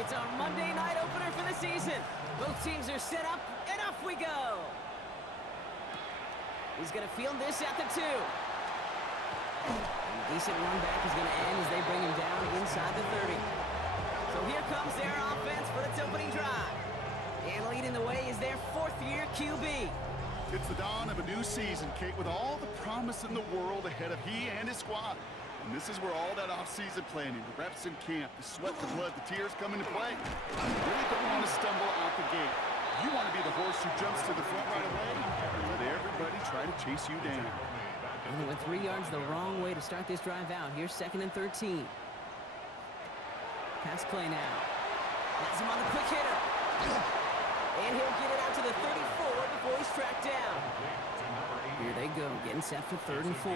It's our Monday night opener for the season. Both teams are set up, and off we go. He's going to field this at the 2. And a decent run back is going to end as they bring him down inside the 30. So here comes their offense for its opening drive. And leading the way is their 4th-year QB. It's the dawn of a new season, Kate, with all the promise in the world ahead of he and his squad. And this is where all that off-season planning, the reps in camp, the sweat, the blood, the tears come into play. You really don't want to stumble out the gate. You want to be the horse who jumps to the front right away and let everybody try to chase you down. Only went 3 yards the wrong way to start this drive out. Here's 2nd and 13. Pass play now. Has him on the quick hitter. And he'll get it out to the 34 before he's tracked down. Here they go, getting set for 3rd and 4.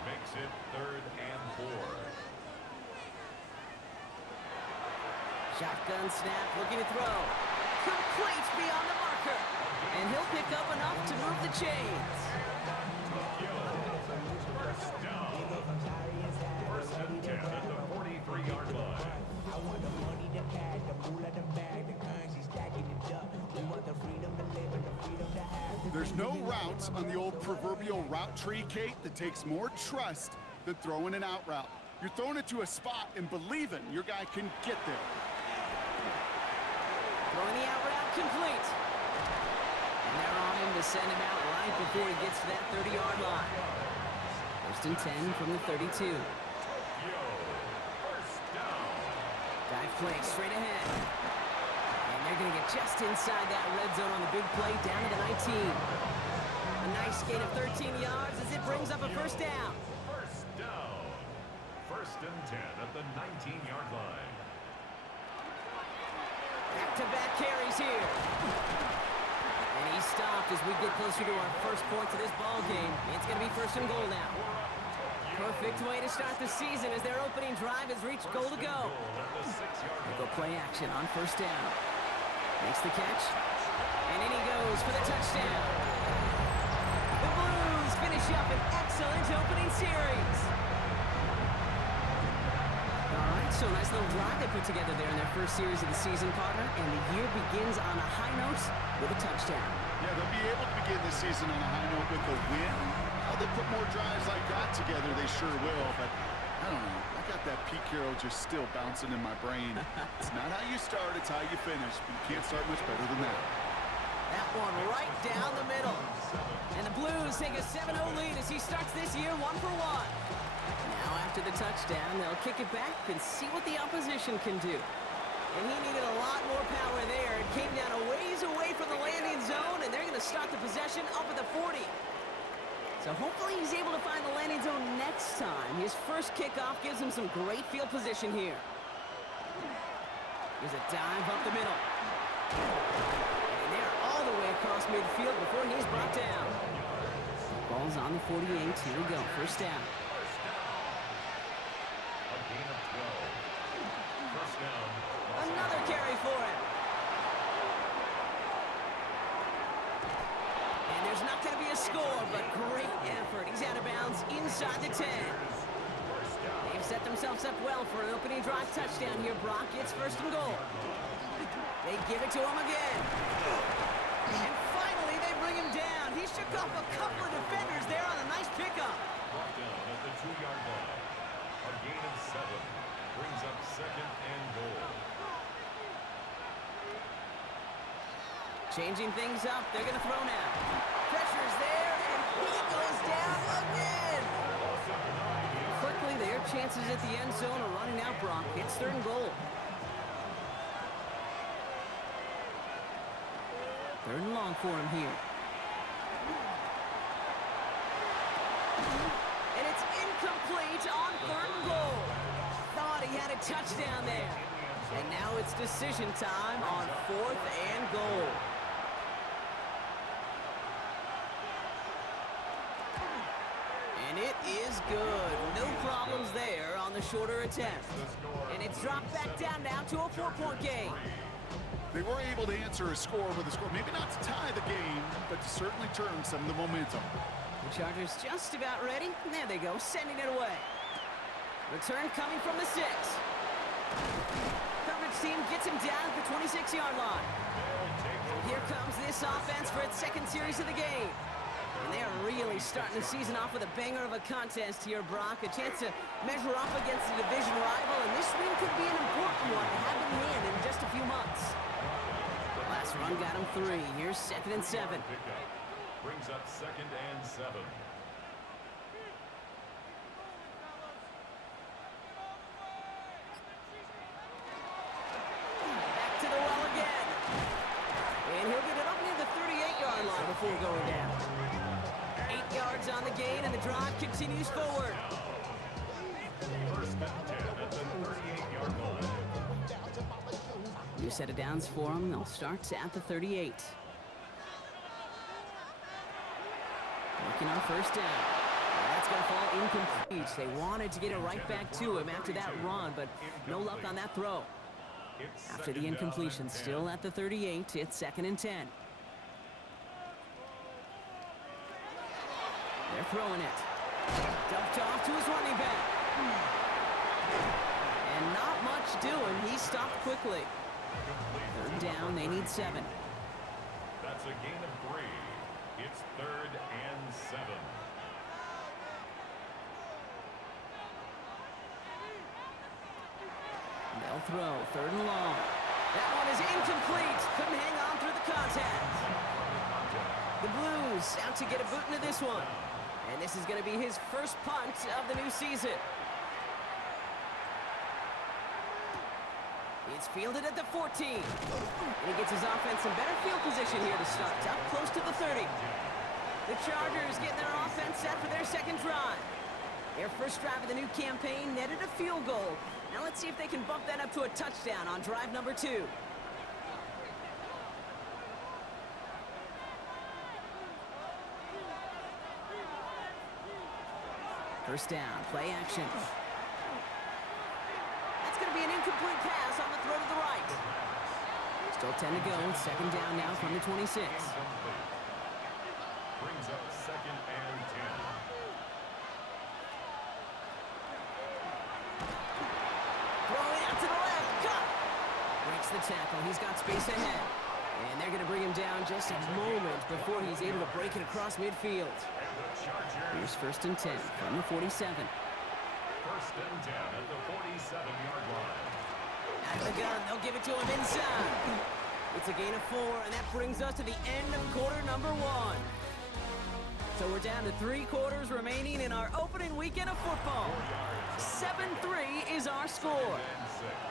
Makes it 3rd and 4. Shotgun snap, looking to throw. Complete beyond the marker. And he'll pick up enough to move the chains. First down. 1st and 10 at the 43-yard line. I want the money, the cash, the moolah, the bag, the currency, stacking it up. We want the freedom to live and the freedom to have. There's no routes on the old proverbial route tree, Kate, that takes more trust than throwing an out route. You're throwing it to a spot and believing your guy can get there. Throwing the out route complete. And they're on him to send him out right before he gets to that 30-yard line. 1st and 10 from the 32. First down. Dive play straight ahead. And they're going to get just inside that red zone on the big play down to the 19. A nice gain of 13 yards as it brings up a 1st down. First down. 1st and 10 at the 19-yard line. Back-to-back carries here. And he's stopped as we get closer to our first points of this ball game. It's going to be 1st and goal now. Perfect way to start the season as their opening drive has reached goal to go. They go play action on 1st down. Makes the catch. And in he goes for the touchdown. The Blues finish up an excellent opening series. All right, so nice little drive they put together there in their first series of the season, partner. And the year begins on a high note with a touchdown. Yeah, they'll be able to begin this season on a high note with a win. How they put more drives like that together, they sure will. But I don't know. I got that Pete Carroll just still bouncing in my brain. It's not how you start, it's how you finish. But you can't start much better than that. That one right down the middle. And the Blues take a 7-0 lead as he starts this year 1 for 1. Now after the touchdown, they'll kick it back and see what the opposition can do. And he needed a lot more power there. It came down a ways away from the landing zone, and they're going to start the possession up at the 40. So hopefully he's able to find the landing zone next time. His first kickoff gives him some great field position here. Here's a dive up the middle. And they're all the way across midfield before he's brought down. Ball's on the 48. Here we go. 1st down. A gain of 12. 1st down. Another carry for him. And there's not going to be a score, but great effort. He's out of bounds inside the 10. They've set themselves up well for an opening drive touchdown here. Brock gets 1st and goal. They give it to him again. And finally, they bring him down. He shook off a couple of defenders there on a nice pickup. Brought down at the 2-yard line. A gain of 7 brings up 2nd and goal. Changing things up. They're going to throw now. Pressure's there, and he goes down again. Quickly, their chances at the end zone are running out, Brock. It's 3rd and goal. 3rd and long for him here. And it's incomplete on 3rd and goal. Thought he had a touchdown there. And now it's decision time on 4th and goal. And it is good. No problems there on the shorter attempt. And it's dropped back down now to a 4-point game. They were able to answer a score with a score, maybe not to tie the game, but to certainly turn some of the momentum. The Chargers just about ready. There they go, sending it away. Return coming from the 6. Coverage team gets him down at the 26-yard line. Here comes this offense for its second series of the game. And they are really starting the season off with a banger of a contest here, Brock. A chance to measure up against a division rival, and this win could be an important one to have in hand in just a few months. The last run got him 3. Here's 2nd and 7. Brings up 2nd and 7. Back to the well again. And he'll get it up near the 38-yard line before going down. 8 yards on the gain, and the drive continues forward. 1st and 10 at the 38-yard line. New set of downs for them. They'll start at the 38. Working on 1st down. That's going to fall incomplete. They wanted to get it right back to him after that run, but no luck on that throw. After the incompletion, still at the 38, it's 2nd and 10. They're throwing it. Dumped off to his running back. And not much doing. He stopped quickly. 3rd down, they need 7. That's a gain of 3. It's 3rd and 7. They'll throw 3rd and long. That one is incomplete. Couldn't hang on through the contact. The Blues out to get a boot into this one. And this is going to be his first punt of the new season. It's fielded at the 14. And he gets his offense in better field position here to start. Up close to the 30. The Chargers getting their offense set for their second drive. Their first drive of the new campaign netted a field goal. Now let's see if they can bump that up to a touchdown on drive number 2. First down, play action. That's going to be an incomplete pass on the throw to the right. Still 10 to go. 2nd down now from the 26. Brings up 2nd and 10. Throwing out to the left. Cut. Breaks the tackle. He's got space ahead. And they're going to bring him down just a moment before he's able to break it across midfield. Here's 1st and 10 from the 47. 1st and 10 at the 47-yard line. Out of the gun, they'll give it to him inside. It's a gain of 4, and that brings us to the end of quarter number 1. So we're down to 3 quarters remaining in our opening weekend of football. 7-3 is our score.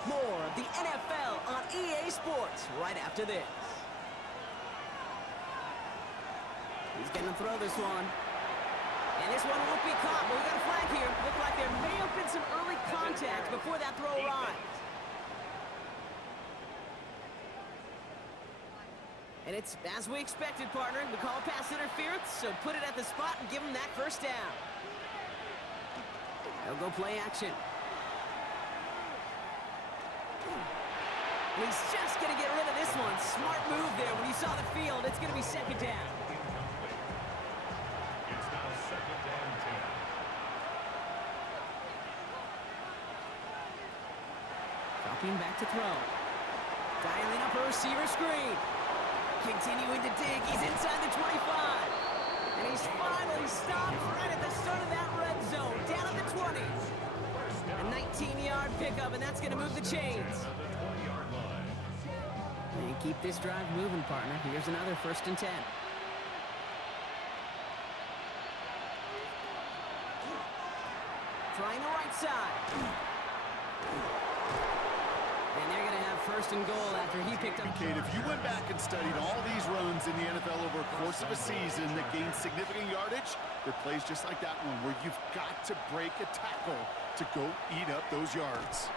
More of the NFL on EA Sports right after this. He's going to throw this one. And this one won't be caught, but we got a flag here. Looked like there may have been some early contact before that throw arrived. And it's as we expected, partner. We call pass interference, so put it at the spot and give him that first down. They'll go play action. And he's just going to get rid of this one. Smart move there. When you saw the field, it's going to be 2nd down. It's now 2nd and 10. Dropping back to throw. Dialing up a receiver screen. Continuing to dig. He's inside the 25. And he's finally stopped right at the start of that red zone. Down at the 20. A 19-yard pickup, and that's going to move the chains. And keep this drive moving, partner. Here's another 1st and 10. Trying the right side. And they're going to have 1st and goal after he picked up. Kate, if you went back and studied all these runs in the NFL over a course of a season that gained significant yardage, there are plays just like that one where you've got to break a tackle to go eat up those yards.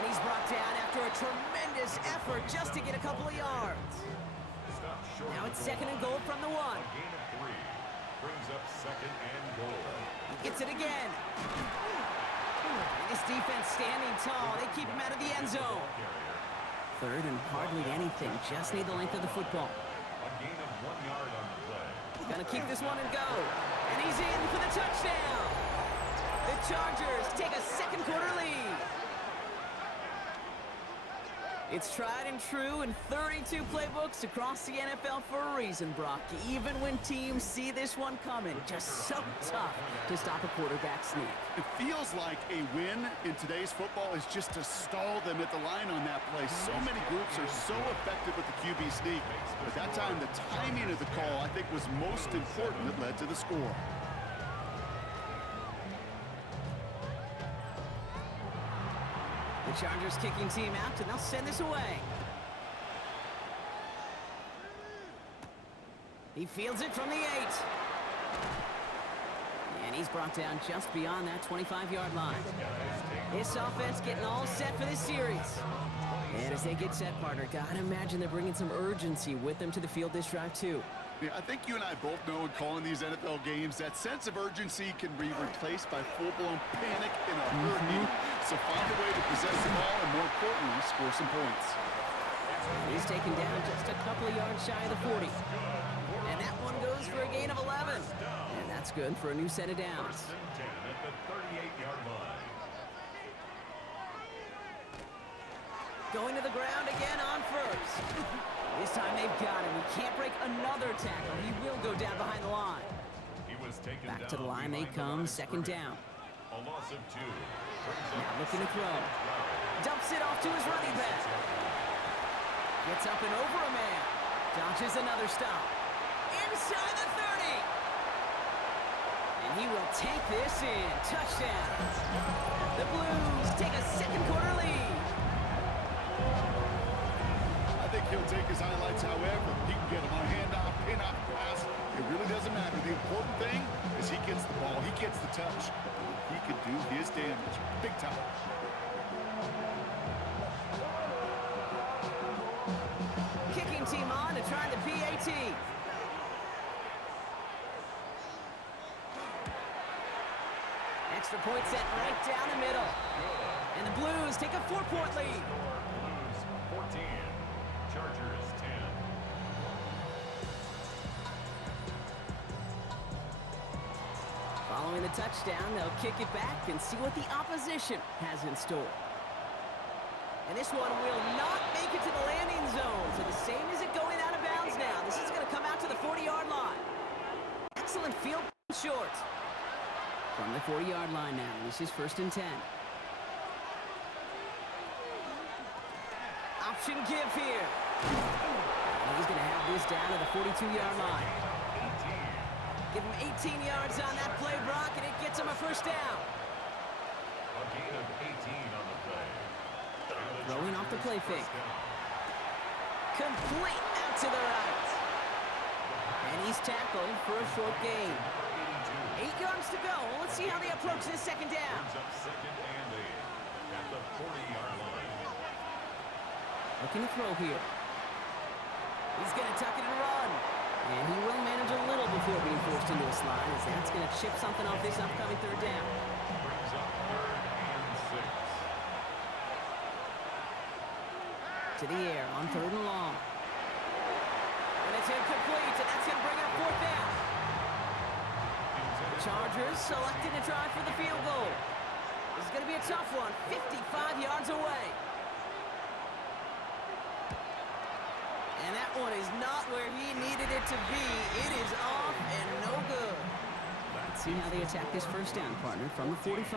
And he's brought down after a tremendous effort just to get a couple of yards. Now it's 2nd and goal from the 1. A gain of 3 brings up 2nd and goal. He gets it again. And this defense standing tall. They keep him out of the end zone. 3rd and hardly anything. Just need the length of the football. A gain of 1 yard on the play. He's gonna keep this one and go. And he's in for the touchdown. The Chargers take a 2nd quarter lead. It's tried and true in 32 playbooks across the NFL for a reason, Brock. Even when teams see this one coming, just so tough to stop a quarterback sneak. It feels like a win in today's football is just to stall them at the line on that play. So many groups are so effective with the QB sneak. But that time, the timing of the call, I think, was most important that led to the score. The Chargers kicking team out, and they'll send this away. He fields it from the 8. And he's brought down just beyond that 25-yard line. This offense getting all set for this series. And as they get set, partner, gotta imagine they're bringing some urgency with them to the field this drive, too. Yeah, I think you and I both know in calling these NFL games that sense of urgency can be replaced by full-blown panic in a heartbeat. So find a way to possess the ball and, more importantly, score some points. He's taken down just a couple of yards shy of the 40. And that one goes for a gain of 11. And that's good for a new set of downs. First and 10 at the 38-yard line. Going to the ground again on first. This time they've got him. He can't break another tackle. He will go down behind the line. He was taken Back down to the line they behind the come, line of second scrimmage. down. A loss of 2. Now looking to throw. Dumps it off to his running back. Gets up and over a man. Dodges another stop. Inside the 30. And he will take this in. Touchdown. The Blues take a second quarter lead. I think he'll take his highlights however. He can get him on a handoff, pin-off, pass. It really doesn't matter. The important thing is he gets the ball. He gets the touch. He could do his damage. Big time. Kicking team on to try the PAT. Extra point set right down the middle. And the Blues take a 4-point lead. Blues 14. Chargers 10. Following the touchdown, they'll kick it back and see what the opposition has in store. And this one will not make it to the landing zone. So the same as it going out of bounds now. This is going to come out to the 40-yard line. Excellent field short. From the 40-yard line now. This is first and 10. Option give here. And he's going to have this down to the 42-yard line. Give him 18 yards on that play, Brock, and it gets him a first down. A gain of 18 on the play. Throwing off the play fake. Complete out to the right. And he's tackled for a short gain. 8 yards to go. Well, let's see how they approach this second down. Brings up second and 8 at the 40-yard line. Looking to throw here. He's going to tuck it and run. And he will manage a little before being forced into a slide, as that's going to chip something off this upcoming third down. Brings up third and 6. To the air on third and long. And it's incomplete, and that's going to bring up fourth down. The Chargers selected to try for the field goal. This is going to be a tough one, 55 yards away. And that one is not where he needed it to be. It is off and no good. Let's see how they attack this first down, partner, from the 45.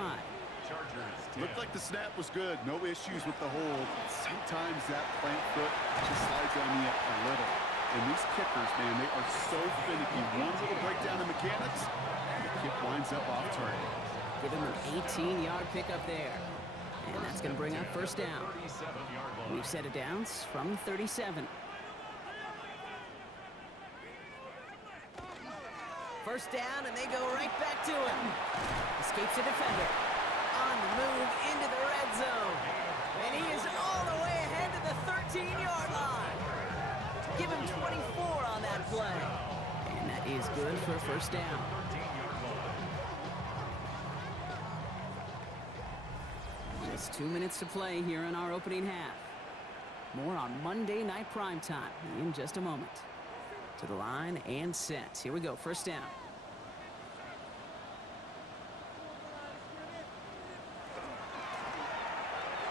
Chargers 10. Looked like the snap was good. No issues with the hold. Sometimes that plant foot just slides on you a little. And these kickers, man, they are so finicky. One little breakdown in mechanics, the kick winds up off target. Give him an 18-yard pickup there. And that's going to bring up first down. 37-yard line. We've set it down from 37. First down, and they go right back to him. Escapes a defender. On the move into the red zone. And he is all the way ahead to the 13-yard line. Give him 24 on that play. And that is good for a first down. 13-yard line. Just 2 minutes to play here in our opening half. More on Monday Night Primetime in just a moment. To the line and set. Here we go, first down.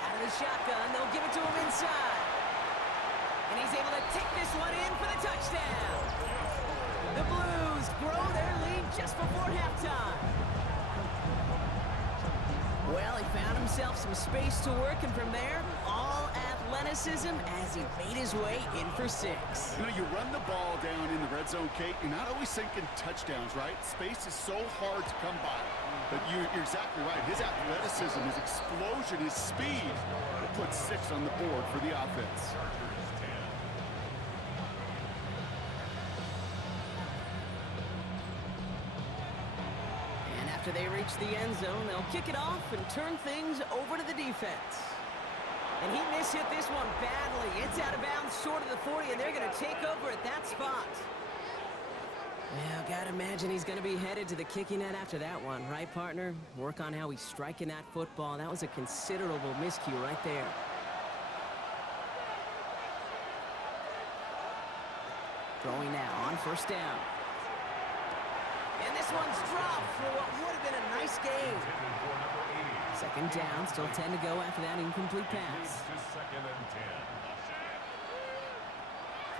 Out of the shotgun, they'll give it to him inside. And he's able to take this one in for the touchdown. The Blues grow their lead just before halftime. Well, he found himself some space to work, and from there, all athleticism as he made his way in for 6. You know, you run the ball down in the red zone, Kate, you're not always thinking touchdowns, right? Space is so hard to come by. But you're exactly right. His athleticism, his explosion, his speed will put 6 on the board for the offense. And after they reach the end zone, they'll kick it off and turn things over to the defense. And he mishit this one badly. It's out of bounds short of the 40, and they're going to take over at that spot. Yeah, gotta imagine he's gonna be headed to the kicking net after that one, right, partner? Work on how he's striking that football. That was a considerable miscue right there. Throwing now on first down. And this one's dropped for what would have been a nice game. Second down, still 10 to go after that incomplete pass.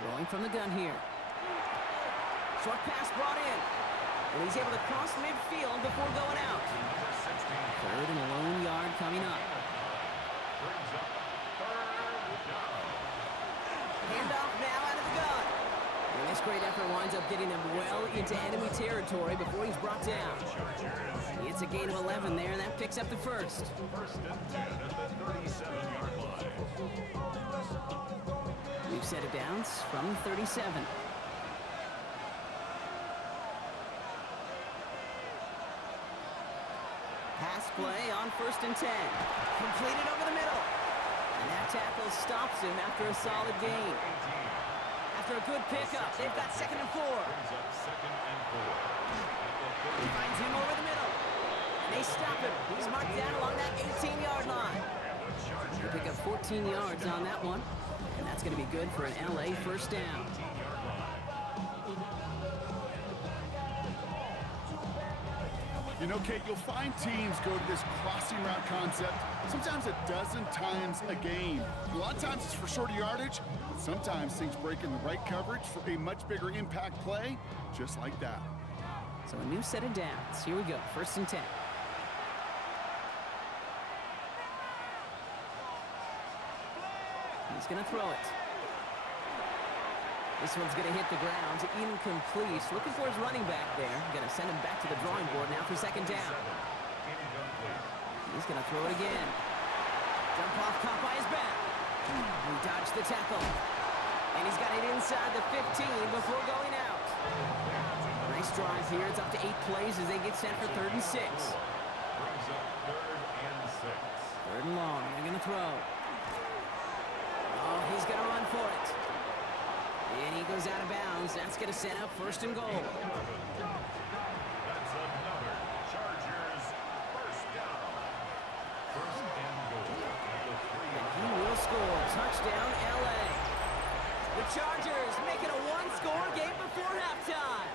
Throwing from the gun here. Short pass brought in. And he's able to cross midfield before going out. Third and a lone yard coming up. Handoff now out of the gun. And this great effort winds up getting them well into enemy territory before he's brought down. It's a gain of 11 there, and that picks up the first. First and 10 at the 37-yard line. We've set it down from 37. Pass play on first and 10. Completed over the middle. And that tackle stops him after a solid gain. After a good pickup, they've got second and 4. He finds him over the middle. And they stop him. He's marked down along that 18-yard line. They pick up 14 yards on that one. And that's going to be good for an LA first down. You know, Kate, you'll find teams go to this crossing route concept sometimes a dozen times a game. A lot of times it's for shorter yardage, but sometimes things break in the right coverage for a much bigger impact play, just like that. So a new set of downs. Here we go, first and 10. He's going to throw it. This one's going to hit the ground, incomplete. Looking for his running back there. Going to send him back to the drawing board now for second down. He's going to throw it again. Jump off, caught by his back. He dodged the tackle. And he's got it inside the 15 before going out. Nice drive here. It's up to 8 plays as they get set for third and 6. Third and long. They're going to throw. Oh, he's going to run for it. And he goes out of bounds. That's going to set up first and goal. That's another Chargers first down. First and goal. And he will score. Touchdown, LA. The Chargers making a one-score game before halftime.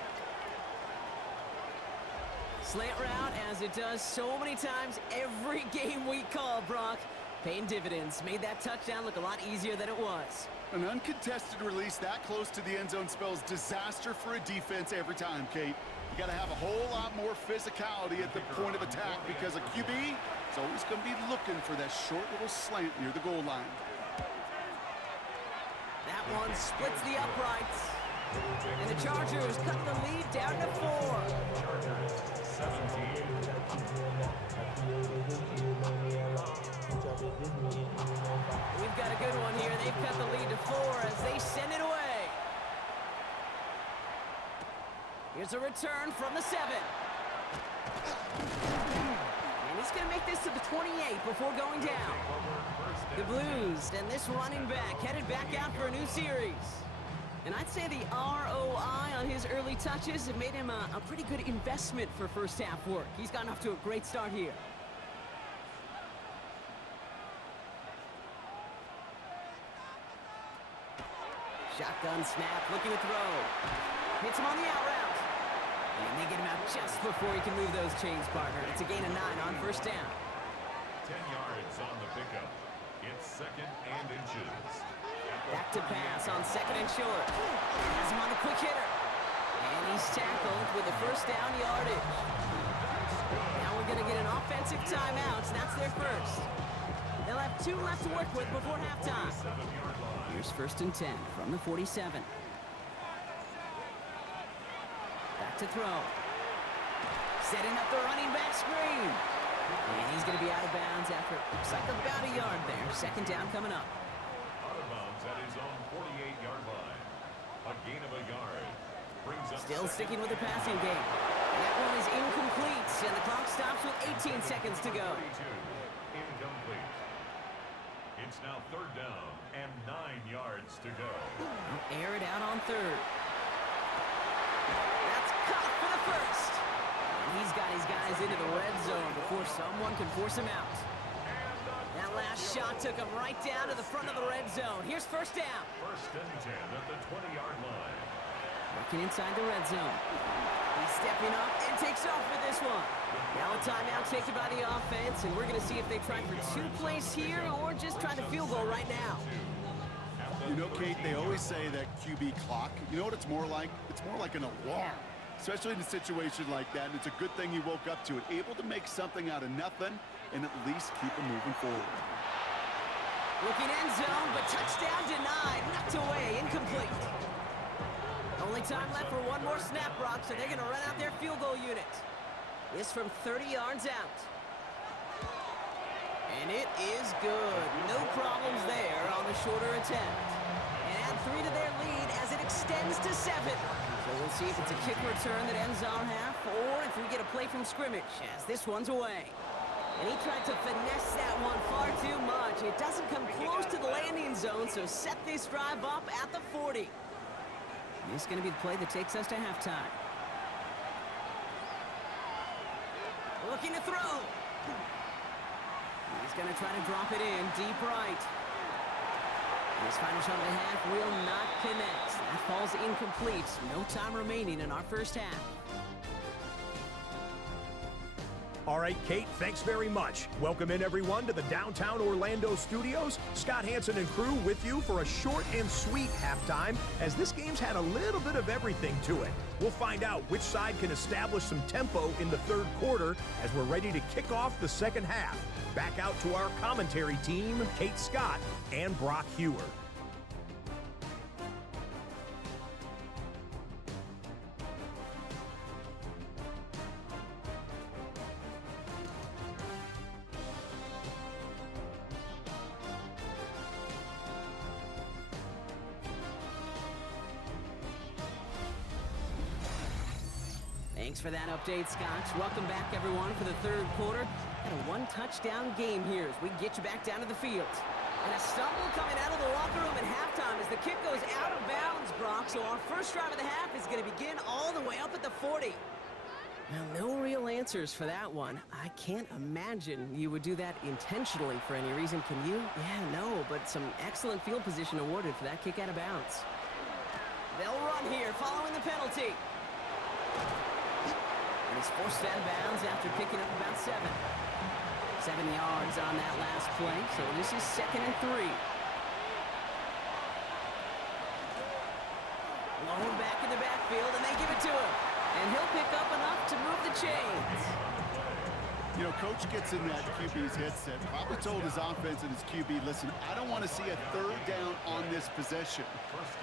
Slant route, as it does so many times every game we call, Brock. Paying dividends. Made that touchdown look a lot easier than it was. An uncontested release that close to the end zone spells disaster for a defense every time, Kate. You got to have a whole lot more physicality at the point of attack because a QB is always going to be looking for that short little slant near the goal line. That one splits the uprights. And the Chargers cut the lead down to 4. Chargers 17. We've got a good one here. They've cut the lead to 4 as they send it away. Here's a return from the 7. And he's going to make this to the 28 before going down. The Blues and this running back headed back out for a new series. And I'd say the ROI on his early touches have made him a pretty good investment for first half work. He's gotten off to a great start here. Shotgun snap, looking to throw. Hits him on the out route. And they get him out just before he can move those chains, partner. It's a gain of 9 on first down. 10 yards on the pickup. It's second and inches. Back to pass on 2nd and short. Has him on the quick hitter. And he's tackled with the first down yardage. Now we're going to get an offensive timeout, so that's their first. They'll have 2 left to work with before halftime. Here's 1st and 10 from the 47. Back to throw. Setting up the running back screen. And he's going to be out of bounds after looks like about a yard there. 2nd down coming up. Out of bounds at his own 48-yard line. A gain of a yard. Brings up Still sticking with the passing game. That one is incomplete, and the clock stops with 18 seconds to go. 32. Incomplete. It's now 3rd down and 9 yards to go. Air it out on 3rd. That's caught for the first. And he's got his guys into the red zone before someone can force him out. That last shot took him right down to the front of the red zone. Here's 1st down. 1st and 10 at the 20-yard line. Working inside the red zone. He's stepping up and takes off with this one. Now a timeout taken by the offense, and we're going to see if they try for 2 plays here or just try the field goal right now. You know, Kate, they always say that QB clock. You know what it's more like? It's more like an alarm, especially in a situation like that. And it's a good thing you woke up to it, able to make something out of nothing and at least keep them moving forward. Looking end zone, but touchdown denied. Knocked away, incomplete. Only time left for one more snap, Brock, so they're going to run out their field goal unit. This from 30 yards out. And it is good. No problems there on the shorter attempt. And add 3 to their lead as it extends to 7. So we'll see if it's a kick return that ends on half or if we get a play from scrimmage as this one's away. And he tried to finesse that one far too much. It doesn't come close to the landing zone, so set this drive up at the 40. This is going to be the play that takes us to halftime. Looking to throw. He's going to try to drop it in deep right. His final shot of the half will not connect. That falls incomplete. No time remaining in our first half. All right, Kate, thanks very much. Welcome in, everyone, to the downtown Orlando studios. Scott Hansen and crew with you for a short and sweet halftime, as this game's had a little bit of everything to it. We'll find out which side can establish some tempo in the 3rd quarter as we're ready to kick off the 2nd half. Back out to our commentary team, Kate Scott and Brock Hewer. Thanks for that update, Scott. Welcome back, everyone, for the 3rd quarter. Got a 1-touchdown game here as we get you back down to the field. And a stumble coming out of the locker room at halftime as the kick goes out of bounds, Brock. So our first drive of the half is going to begin all the way up at the 40. Well, no real answers for that one. I can't imagine you would do that intentionally for any reason, can you? Yeah, no, but some excellent field position awarded for that kick out of bounds. They'll run here following the penalty. And he's forced out of bounds after picking up about 7. 7 yards on that last play, so this is 2nd and 3. Blown back in the backfield, and they give it to him. And he'll pick up enough to move the chains. You know, Coach gets in that QB's headset, probably told his offense and his QB, listen, I don't want to see a 3rd down on this possession.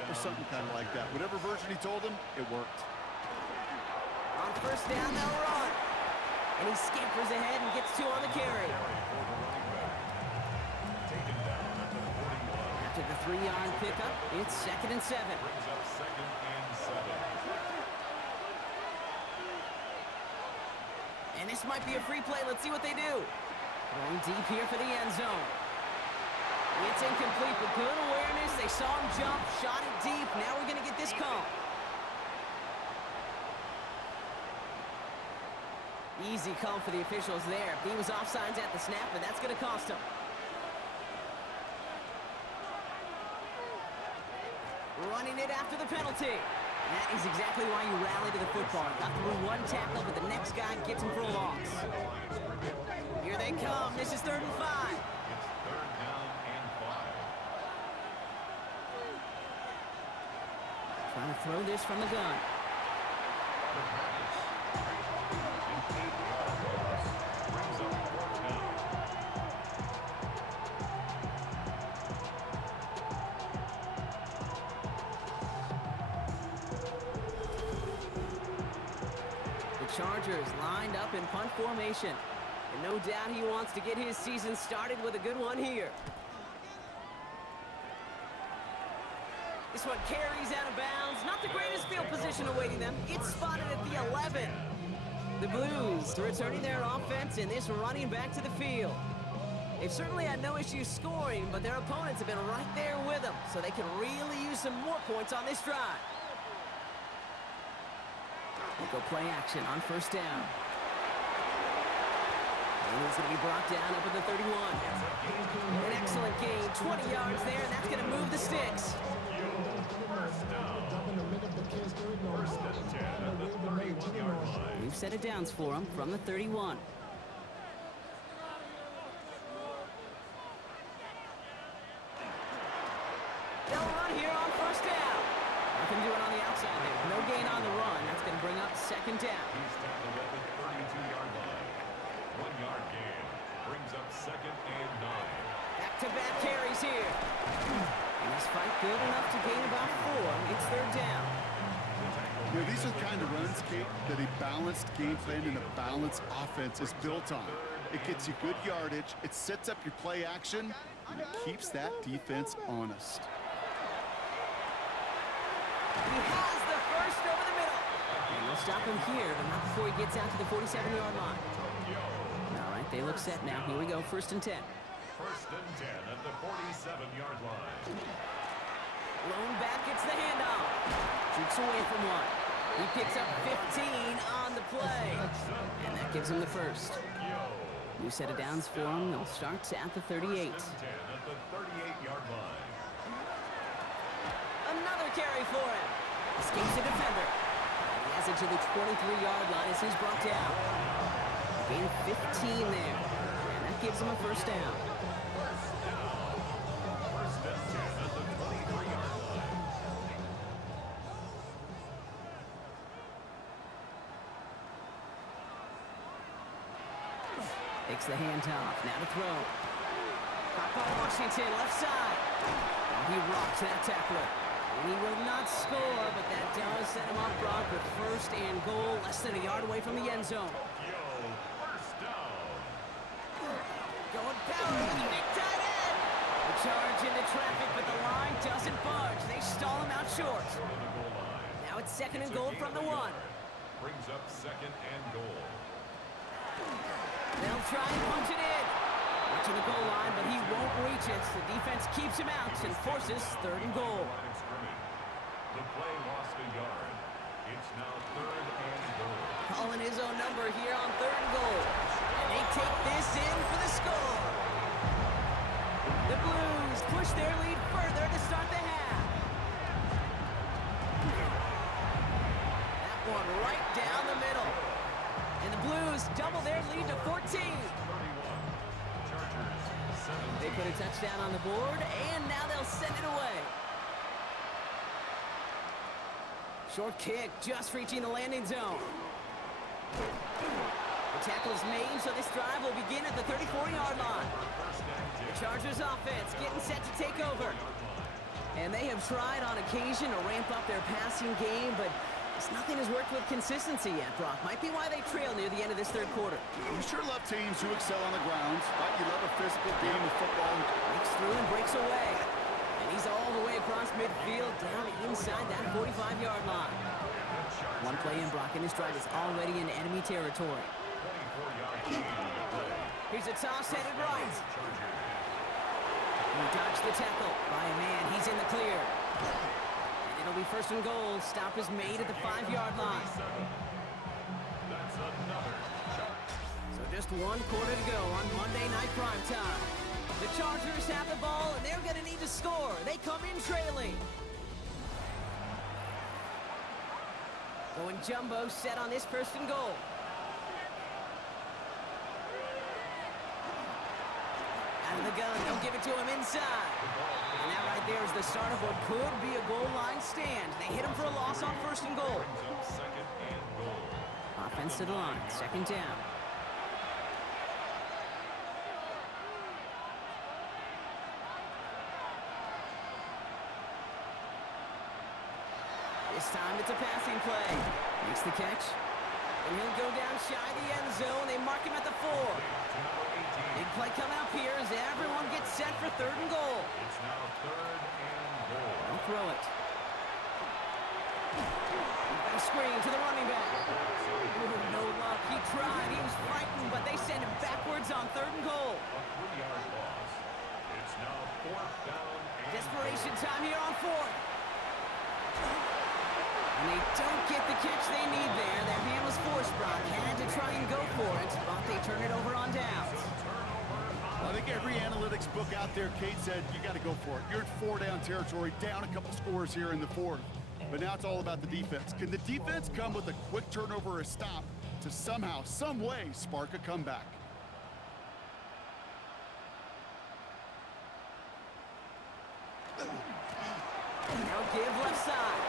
Or something kind of like that. Whatever version he told him, it worked. On 1st down, they'll run. And he scampers ahead and gets 2 on the carry. After the 3-yard pickup, it's 2nd and 7. Brings up 2nd and 7. And this might be a free play. Let's see what they do. Going deep here for the end zone. It's incomplete, but good awareness. They saw him jump, shot it deep. Now we're going to get this call. Easy call for the officials there. He was offsides at the snap, but that's going to cost him. Running it after the penalty. That is exactly why you rally to the football. Got through one tackle, but the next guy gets him for a loss. Here they come. This is 3rd and 5. It's 3rd down and 5. throw this from the gun. Chargers lined up in punt formation. And no doubt he wants to get his season started with a good one here. This one carries out of bounds. Not the greatest field position awaiting them. It's spotted at the 11. The Blues returning their offense in this running back to the field. They've certainly had no issue scoring, but their opponents have been right there with them, so they can really use some more points on this drive. Go play action on first down. And he's going to be brought down up at the 31. An excellent gain, 20 yards there, and that's going to move the sticks. First and 10 at the 31-yard line. We've set it downs for him from the 31. They'll run here on first down. Nothing doing on the outside there. No gain on the run. That's going to bring up second down. He's tackled at the 32-yard line. 1 yard gain brings up second and 9. Back-to-back carries here. And this fight good enough to gain about 4. It's third down. You know, these are the kind of runs, Kate, that a balanced game plan and a balanced offense is built on. It gets you good yardage, it sets up your play action, and it keeps that defense honest. He has the first over the middle. And they'll stop him here, but not before he gets out to the 47-yard line. All right, they look set now. Here we go, first and 10. First and 10 at the 47-yard line. Lone back gets the handoff. Shoots away from one. He picks up 15 on the play. And that gives him the first. New set of downs for him. They'll start at the 38. First and 10 at the 38-yard line. Another carry for him. Escapes the defender. And he has it to the 23-yard line as he's brought down. Gain of 15 there. And that gives him a first down. First and 10 at the 23-yard line. Takes the handoff. Now to throw. Caught by Washington, left side. And he rocks that tackler. And he will not score, but that does set him up, Brock, with first and goal, less than a yard away from the end zone. First down. Going power with the big tight end. The charge into traffic, but the line doesn't budge. They stall him out short. From the goal line. Now it's second and goal from the 1. Brings up second and goal. They'll try and punch it in. To the goal line, but he won't reach it. The defense keeps him out and forces third and goal. Line of scrimmage. The play lost a yard. It's now third and goal. Calling his own number here on third and goal. And they take this in for the score. The Blues push their lead further to start the half. That one right down the middle. And the Blues double their lead to 14. They put a touchdown on the board, and now they'll send it away. Short kick, just reaching the landing zone. The tackle is made, so this drive will begin at the 34-yard line. The Chargers offense getting set to take over. And they have tried on occasion to ramp up their passing game, but nothing has worked with consistency yet, Brock. Might be why they trail near the end of this third quarter. You sure love teams who excel on the ground, but you love a physical game of football. Breaks through and breaks away. And he's all the way across midfield, down inside that 45-yard line. One play in, Brock, and this drive is already in enemy territory. Here's a toss headed right. He dodged the tackle by a man. He's in the clear. It'll be first and goal. Stop is made at the 5-yard line. That's another shot. So just 1 quarter to go on Monday Night Primetime. The Chargers have the ball, and they're going to need to score. They come in trailing. Going jumbo set on this first and goal. Out of the gun, they'll give it to him inside. And that right there is the the start of what could be a goal line stand. They hit him for a loss on 1st and goal. Brings up second and goal. Offense to the line, 2nd down. This time it's a passing play. Makes the catch. And he'll go down shy of the end zone. They mark him at the 4. Big play coming up here as everyone gets set for 3rd and goal. It's now 3rd and goal. They'll throw it. He's got a screen to the running back. Ooh, no luck. He tried. He was frightened, but they send him backwards on 3rd and goal. A 3-yard loss. It's now 4th down and Desperation time here on 4th. And they don't get the catch they need there. Their hand was forced. Brock had to try and go for it, but they turn it over on downs. I think every analytics book out there, Kate, said you got to go for it. You're in 4-down territory, down a couple scores here in the 4th. But now it's all about the defense. Can the defense come with a quick turnover or a stop to somehow, some way, spark a comeback? Now give left side.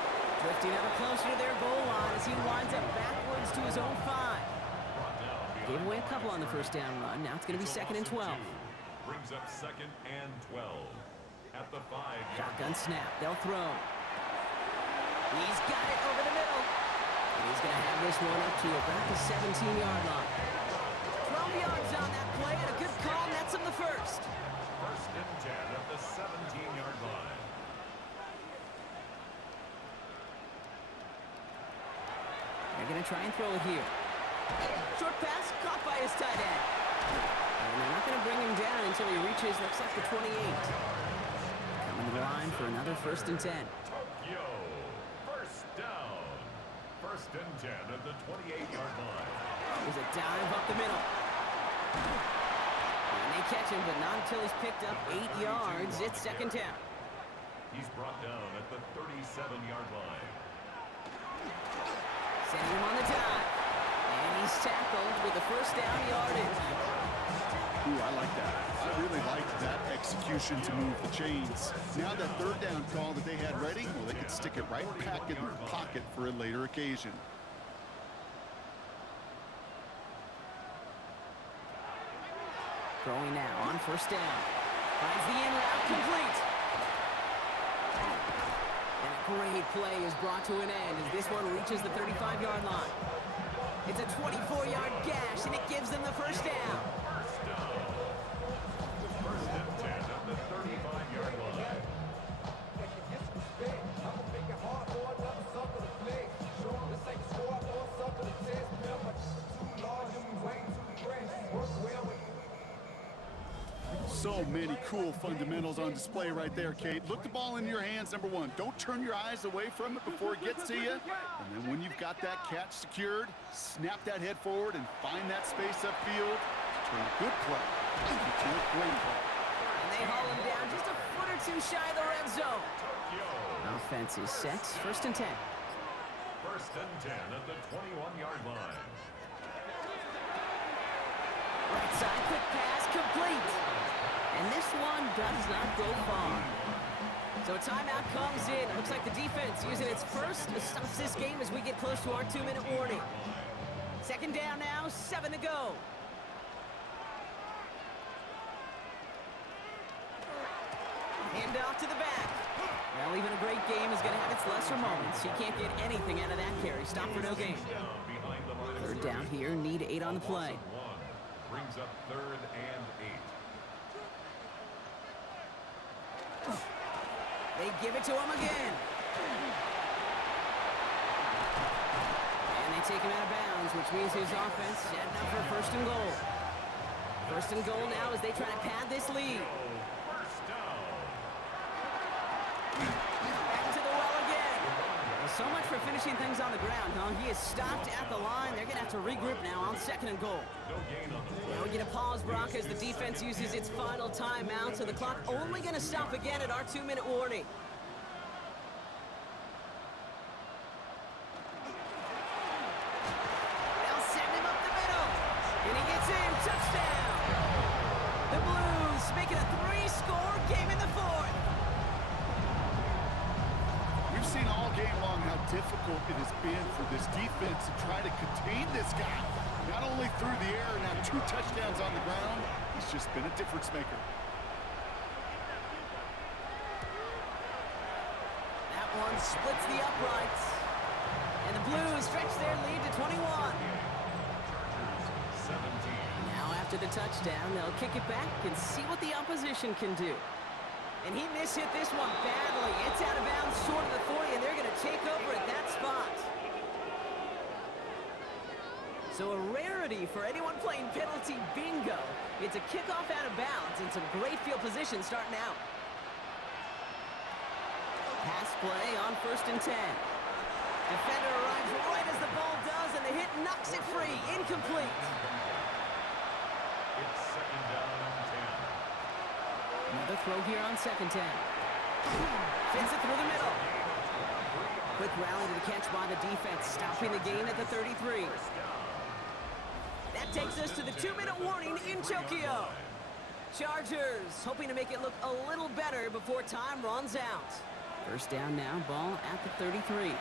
Drifting ever closer to their goal line as he winds up backwards to his own 5. Gave away a couple on the 1st down run. Now it's going to be 2nd and 12. Brings up 2nd and 12. At the 5-yard Shotgun snap. They'll throw. He's got it over the middle. And he's going to have this one up to about the 17-yard line. 12 yards on that play and a good call nets him the 1st. 1st and 10 at the 17-yard line. They're going to try and throw it here. Short pass caught by his tight end. And they're not going to bring him down until he reaches, looks like the 28. Coming to the line for another 1st and 10. Tokyo. 1st down. 1st and 10 at the 28-yard line. There's a dive up the middle. And they catch him, but not until he's picked up 8 yards. It's 2nd down. He's brought down at the 37-yard line. Sending him on the dive. And he's tackled with the 1st down yardage. Ooh, I like that. I really like that execution to move the chains. Now that 3rd down call that they had ready, well, they could stick it right back in the pocket for a later occasion. Throwing now on 1st down. Finds the in route complete. And a great play is brought to an end as this one reaches the 35-yard line. It's a 24-yard gash, and it gives them the 1st down. 1st down. 1st and 10 at the 35-yard line. So many cool fundamentals on display right there, Kate. Look the ball in your hands, number 1. Don't turn your eyes away from it before it gets to you. And then when you've got that catch secured, snap that head forward and find that space upfield. Turn a good play into a great play. And they haul him down just a foot or two shy of the red zone. Offense is set. 1st and 10. 1st and 10 at the 21-yard line. Right side, quick pass, complete. And this one does not go far. So a timeout comes in. It looks like the defense using its first stops this game as we get close to our 2-minute warning. 2nd down now, 7 to go. Hand off to the back. Well, even a great game is going to have its lesser moments. He can't get anything out of that carry. Stop for no gain. 3rd down here, need 8 on the play. Brings up 3rd and 8. They give it to him again. And they take him out of bounds, which means his offense setting up for 1st and goal. 1st and goal now as they try to pad this lead. 1st down. Back to the well again. Well, so much for finishing things on the ground, huh? He is stopped at the line. They're going to have to regroup now on 2nd and goal. No gain on the play. Now we get a pause, Brock, as the defense uses its final timeout, so the clock only going to stop again at our 2-minute warning. They'll send him up the middle, and he gets in. Touchdown! The Blues make it a 3-score game in the 4th. all game long how difficult it has been for this defense to try to contain this guy. Not only through the air, now 2 touchdowns on the ground. He's just been a difference maker. That one splits the uprights. And the Blues stretch their lead to 21. Now after the touchdown, they'll kick it back and see what the opposition can do. And he mishit this one badly. It's out of bounds short of the 40, and they're going to take over at that spot. So a rarity for anyone playing penalty bingo. It's a kickoff out of bounds and some great field position starting out. Pass play on 1st and 10. Defender arrives right as the ball does, and the hit knocks it free. Incomplete. It's 2nd down and 10. Another throw here on 2nd 10. Fits it through the middle. Quick rally to the catch by the defense, stopping the gain at the 33. That takes us to the 2-minute warning in Tokyo. Chargers hoping to make it look a little better before time runs out. 1st down now, ball at the 33.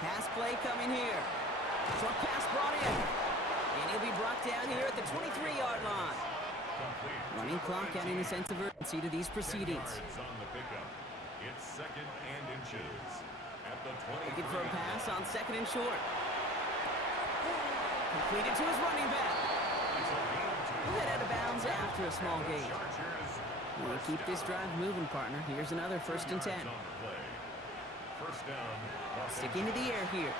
Pass play coming here. Short pass brought in. And he'll be brought down here at the 23-yard line. Running clock adding a sense of urgency to these proceedings. On the pickup. It's 2nd and inches. At the 20. Looking for a pass on 2nd and short. Completed to his running back. We'll head out of bounds after a small gain. We'll keep this drive moving, partner. Here's another 1st and 10. 1st down. Sticking to the air here.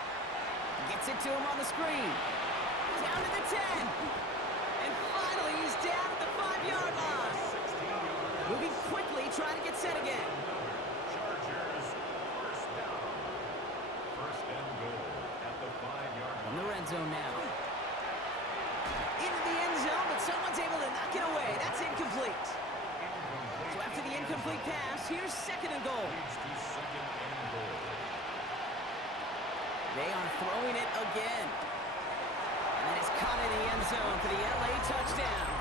Gets it to him on the screen. Down to the 10. And finally, he's down at the 5-yard line. Moving quickly, trying to get set again. Chargers 1st down. 1st and goal at the 5-yard line. In the red zone now. Into the end zone, but someone's able to knock it away. That's incomplete. So after the incomplete pass, here's 2nd and goal. They are throwing it again. And that is caught in the end zone for the LA touchdown.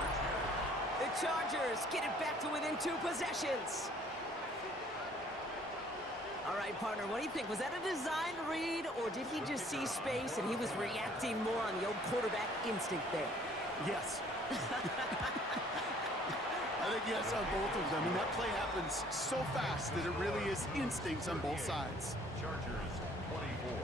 The Chargers get it back to within 2 possessions. All right, partner, what do you think? Was that a design read, or did he just see space and he was reacting more on the old quarterback instinct there? Yes. I think yes on both of them. I mean, that play happens so fast that it really is instincts on both sides. Chargers 24.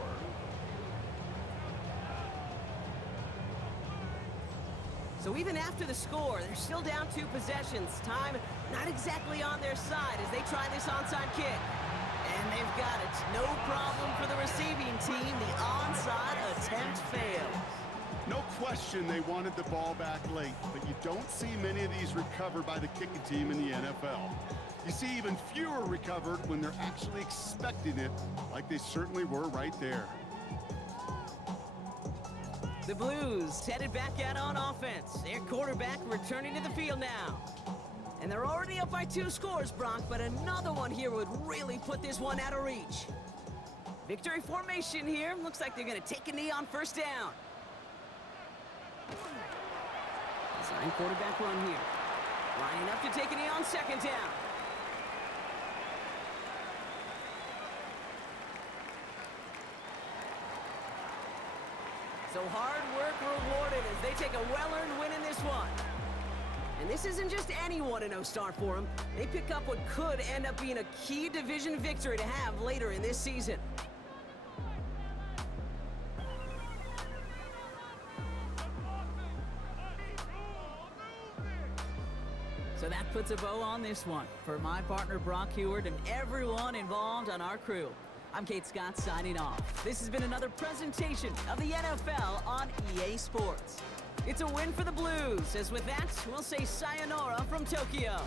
So even after the score, they're still down 2 possessions. Time not exactly on their side as they try this onside kick. And they've got it. No problem for the receiving team. The onside attempt fails. No question they wanted the ball back late, but you don't see many of these recovered by the kicking team in the NFL. You see even fewer recovered when they're actually expecting it, like they certainly were right there. The Blues headed back out on offense. Their quarterback returning to the field now. And they're already up by 2 scores, Brock, but another one here would really put this one out of reach. Victory formation here. Looks like they're going to take a knee on 1st down. Design quarterback run here. Lining up to take a knee on 2nd down. So hard work rewarded as they take a well-earned win in this one. And this isn't just any 1-0 start for them. They pick up what could end up being a key division victory to have later in this season. So that puts a bow on this one. For my partner Brock Huard and everyone involved on our crew, I'm Kate Scott signing off. This has been another presentation of the NFL on EA Sports. It's a win for the Blues, as with that, we'll say sayonara from Tokyo.